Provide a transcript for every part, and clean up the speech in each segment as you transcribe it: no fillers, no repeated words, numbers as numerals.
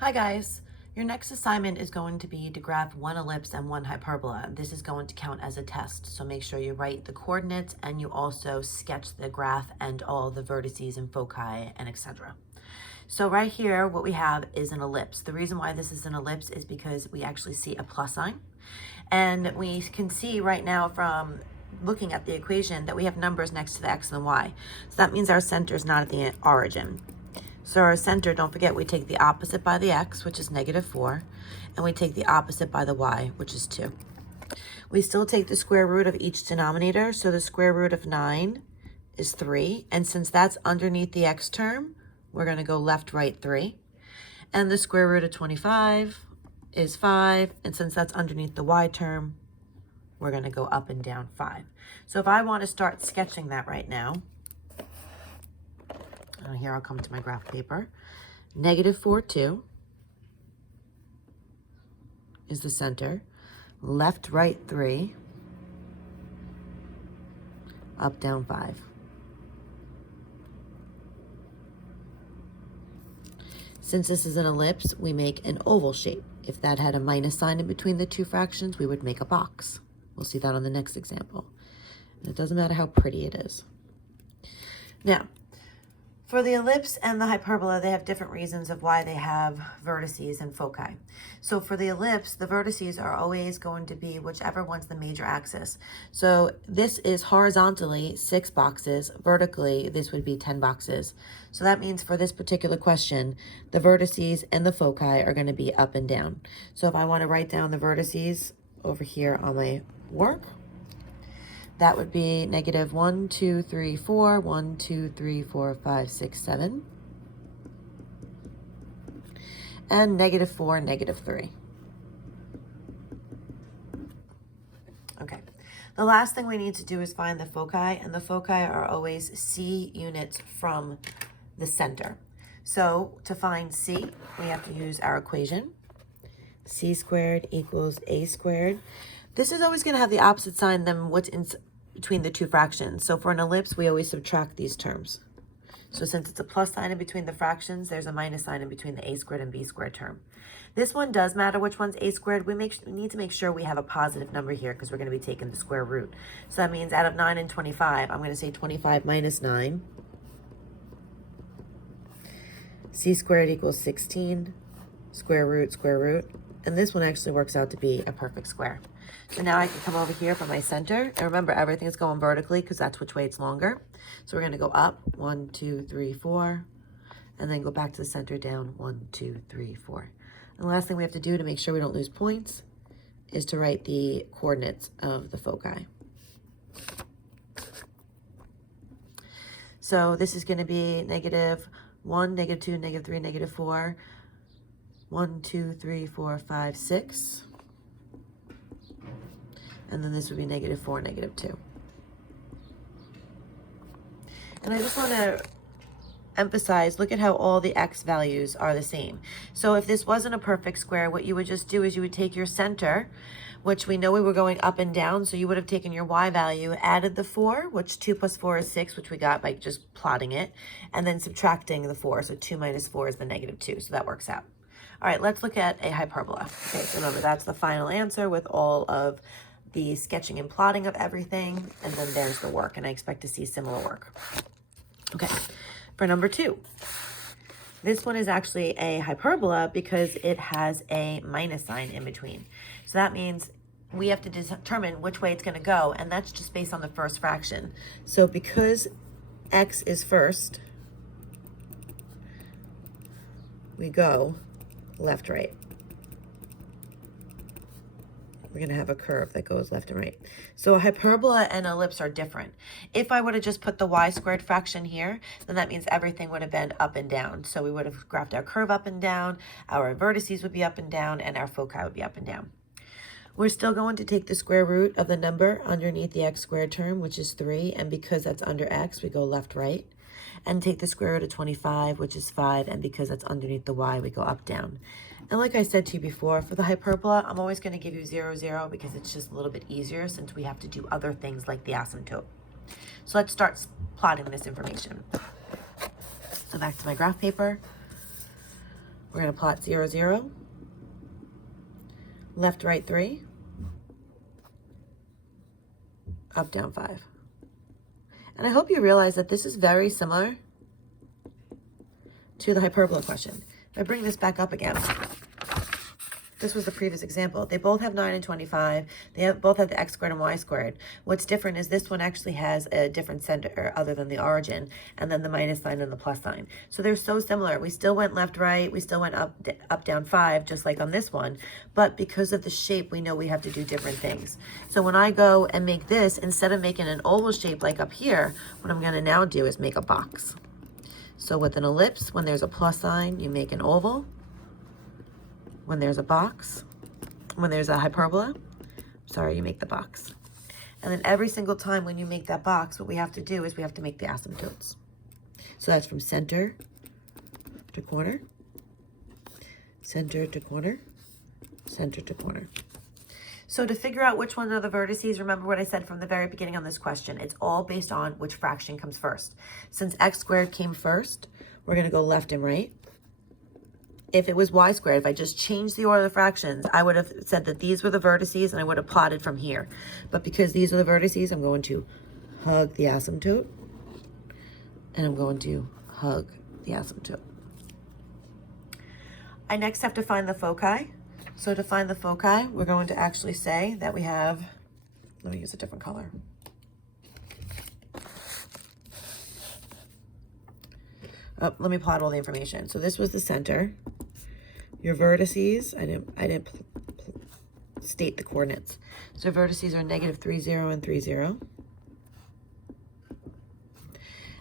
Hi guys, your next assignment is going to be to graph one ellipse and one hyperbola. This is going to count as a test, so make sure you write the coordinates and you also sketch the graph and all the vertices and foci and etc. So right here, what we have is an ellipse. The reason why this is an ellipse is because we actually see a plus sign. And we can see right now from looking at the equation that we have numbers next to the x and the y. So that means our center is not at the origin. So our center, don't forget, we take the opposite by the x, which is -4, and we take the opposite by the y, which is 2. We still take the square root of each denominator, so the square root of 9 is 3, and since that's underneath the x term, we're going to go left, right, 3. And the square root of 25 is 5, and since that's underneath the y term, we're going to go up and down 5. So if I want to start sketching that right now, here I'll come to my graph paper. -4, 2 is the center. Left, right, 3. Up, down, 5. Since this is an ellipse, we make an oval shape. If that had a minus sign in between the two fractions, we would make a box. We'll see that on the next example. And it doesn't matter how pretty it is. Now, for the ellipse and the hyperbola, they have different reasons of why they have vertices and foci. So for the ellipse, the vertices are always going to be whichever one's the major axis. So this is horizontally 6 boxes. Vertically, this would be 10 boxes. So that means for this particular question, the vertices and the foci are going to be up and down. So if I want to write down the vertices over here on my work, that would be -1, 2, 3, 4, 1, 2, 3, 4, 5, 6, 7. And -4, -3. Okay. The last thing we need to do is find the foci, and the foci are always C units from the center. So to find C, we have to use our equation. C squared equals A squared. This is always going to have the opposite sign than what's in between the two fractions. So for an ellipse, we always subtract these terms. So since it's a plus sign in between the fractions, there's a minus sign in between the a squared and b squared term. This one does matter which one's a squared. We need to make sure we have a positive number here because we're going to be taking the square root. So that means out of 9 and 25, I'm going to say 25 minus 9. C squared equals 16, square root. And this one actually works out to be a perfect square. So now I can come over here for my center. And remember, everything's going vertically because that's which way it's longer. So we're going to go up, 1, 2, 3, 4. And then go back to the center, down, 1, 2, 3, 4. And the last thing we have to do to make sure we don't lose points is to write the coordinates of the foci. So this is going to be -1, -2, -3, -4. 1, 2, 3, 4, 5, 6. And then this would be -4, -2. And I just want to emphasize, look at how all the x values are the same. So if this wasn't a perfect square, what you would just do is you would take your center, which we know we were going up and down, so you would have taken your y value, added the 4, which 2 plus 4 is 6, which we got by just plotting it, and then subtracting the 4. So 2 minus 4 is the -2, so that works out. All right, let's look at a hyperbola. Okay, so remember, that's the final answer with all of the sketching and plotting of everything, and then there's the work, and I expect to see similar work. Okay, for number 2, this one is actually a hyperbola because it has a minus sign in between. So that means we have to determine which way it's going to go, and that's just based on the first fraction. So because x is first, we go left, right. We're going to have a curve that goes left and right. So a hyperbola and ellipse are different. If I would have just put the y squared fraction here, then that means everything would have been up and down. So we would have graphed our curve up and down, our vertices would be up and down, and our foci would be up and down. We're still going to take the square root of the number underneath the x squared term, which is 3. And because that's under x, we go left, right. And take the square root of 25, which is 5. And because that's underneath the y, we go up, down. And like I said to you before, for the hyperbola, I'm always going to give you 0, 0 because it's just a little bit easier since we have to do other things like the asymptote. So let's start plotting this information. So back to my graph paper. We're going to plot 0, 0, left, right, 3, up, down, 5. And I hope you realize that this is very similar to the hyperbola question. If I bring this back up again, this was the previous example. They both have 9 and 25. They both have the x squared and y squared. What's different is this one actually has a different center other than the origin, and then the minus sign and the plus sign. So they're so similar. We still went left, right. We still went up, down 5, just like on this one. But because of the shape, we know we have to do different things. So when I go and make this, instead of making an oval shape like up here, what I'm going to now do is make a box. So with an ellipse, when there's a plus sign, you make an oval. When there's a box, when there's a hyperbola, sorry, you make the box. And then every single time when you make that box, what we have to do is we have to make the asymptotes. So that's from center to corner, center to corner, center to corner. So to figure out which ones are the vertices, remember what I said from the very beginning on this question. It's all based on which fraction comes first. Since x squared came first, we're going to go left and right. If it was y squared, if I just changed the order of the fractions, I would have said that these were the vertices and I would have plotted from here. But because these are the vertices, I'm going to hug the asymptote and I'm going to hug the asymptote. I next have to find the foci. So to find the foci, we're going to actually say that we have, let me use a different color. Let me plot all the information. So this was the center. Your vertices, I didn't state the coordinates. So vertices are -3, 0, and 3, 0.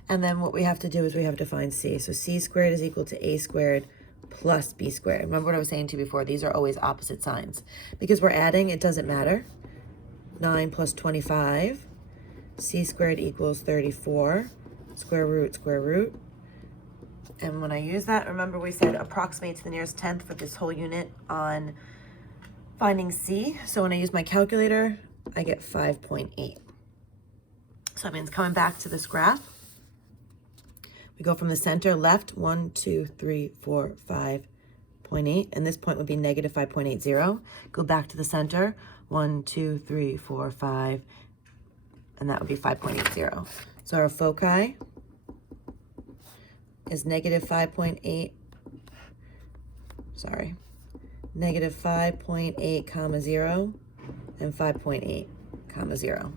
And then what we have to do is we have to find c. So c squared is equal to a squared plus b squared. Remember what I was saying to you before? These are always opposite signs. Because we're adding, it doesn't matter. 9 plus 25. C squared equals 34. Square root. And when I use that, remember we said approximate to the nearest tenth for this whole unit on finding C. So when I use my calculator, I get 5.8. So that means coming back to this graph, we go from the center left, 1, 2, 3, 4, 5.8. And this point would be negative 5.80. Go back to the center, 1, 2, 3, 4, 5. And that would be 5.80. So our foci is negative 5.8, negative 5.8 comma 0 and 5.8 comma 0.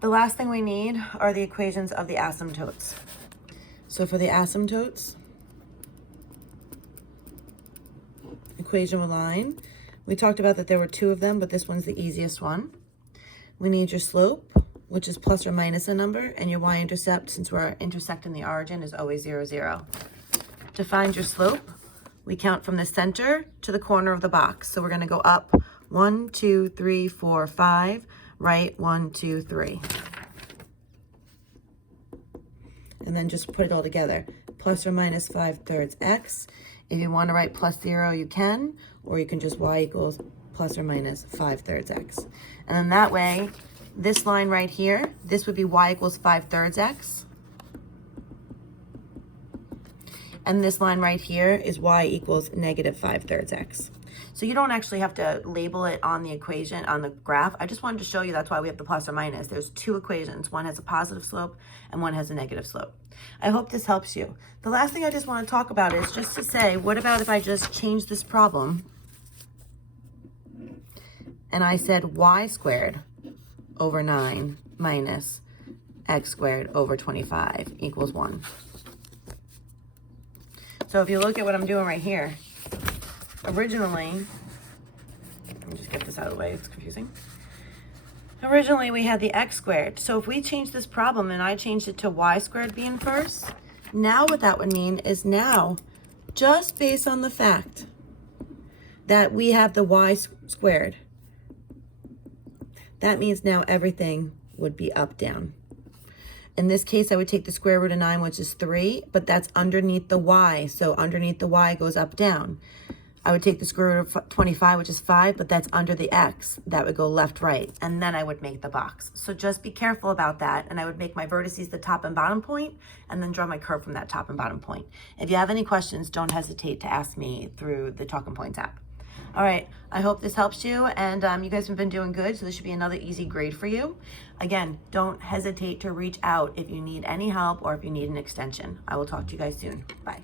The last thing we need are the equations of the asymptotes. So for the asymptotes, equation with line, we talked about that there were 2 of them, but this one's the easiest one. We need your slope, which is plus or minus a number, and your y-intercept, since we're intersecting the origin, is always 0, 0. To find your slope, we count from the center to the corner of the box. So we're going to go up 1, 2, 3, 4, 5, right 1, 2, 3. And then just put it all together. Plus or minus 5/3 x. If you want to write plus 0, you can, or you can just y equals plus or minus 5/3 x. And then that way, this line right here, this would be y equals 5/3 x. And this line right here is y equals negative 5/3 x. So you don't actually have to label it on the equation, on the graph. I just wanted to show you that's why we have the plus or minus. There's 2 equations. One has a positive slope and one has a negative slope. I hope this helps you. The last thing I just want to talk about is just to say, what about if I just change this problem and I said y squared over 9 minus x squared over 25 equals 1. So if you look at what I'm doing right here, originally, let me just get this out of the way, it's confusing. Originally we had the x squared. So if we change this problem and I changed it to y squared being first, now what that would mean is now, just based on the fact that we have the y squared, that means now everything would be up, down. In this case, I would take the square root of 9, which is 3, but that's underneath the y. So underneath the y goes up, down. I would take the square root of 25, which is 5, but that's under the X. That would go left, right, and then I would make the box. So just be careful about that, and I would make my vertices the top and bottom point, and then draw my curve from that top and bottom point. If you have any questions, don't hesitate to ask me through the Talking Points app. All right, I hope this helps you, and you guys have been doing good, so this should be another easy grade for you. Again, don't hesitate to reach out if you need any help or if you need an extension. I will talk to you guys soon. Bye.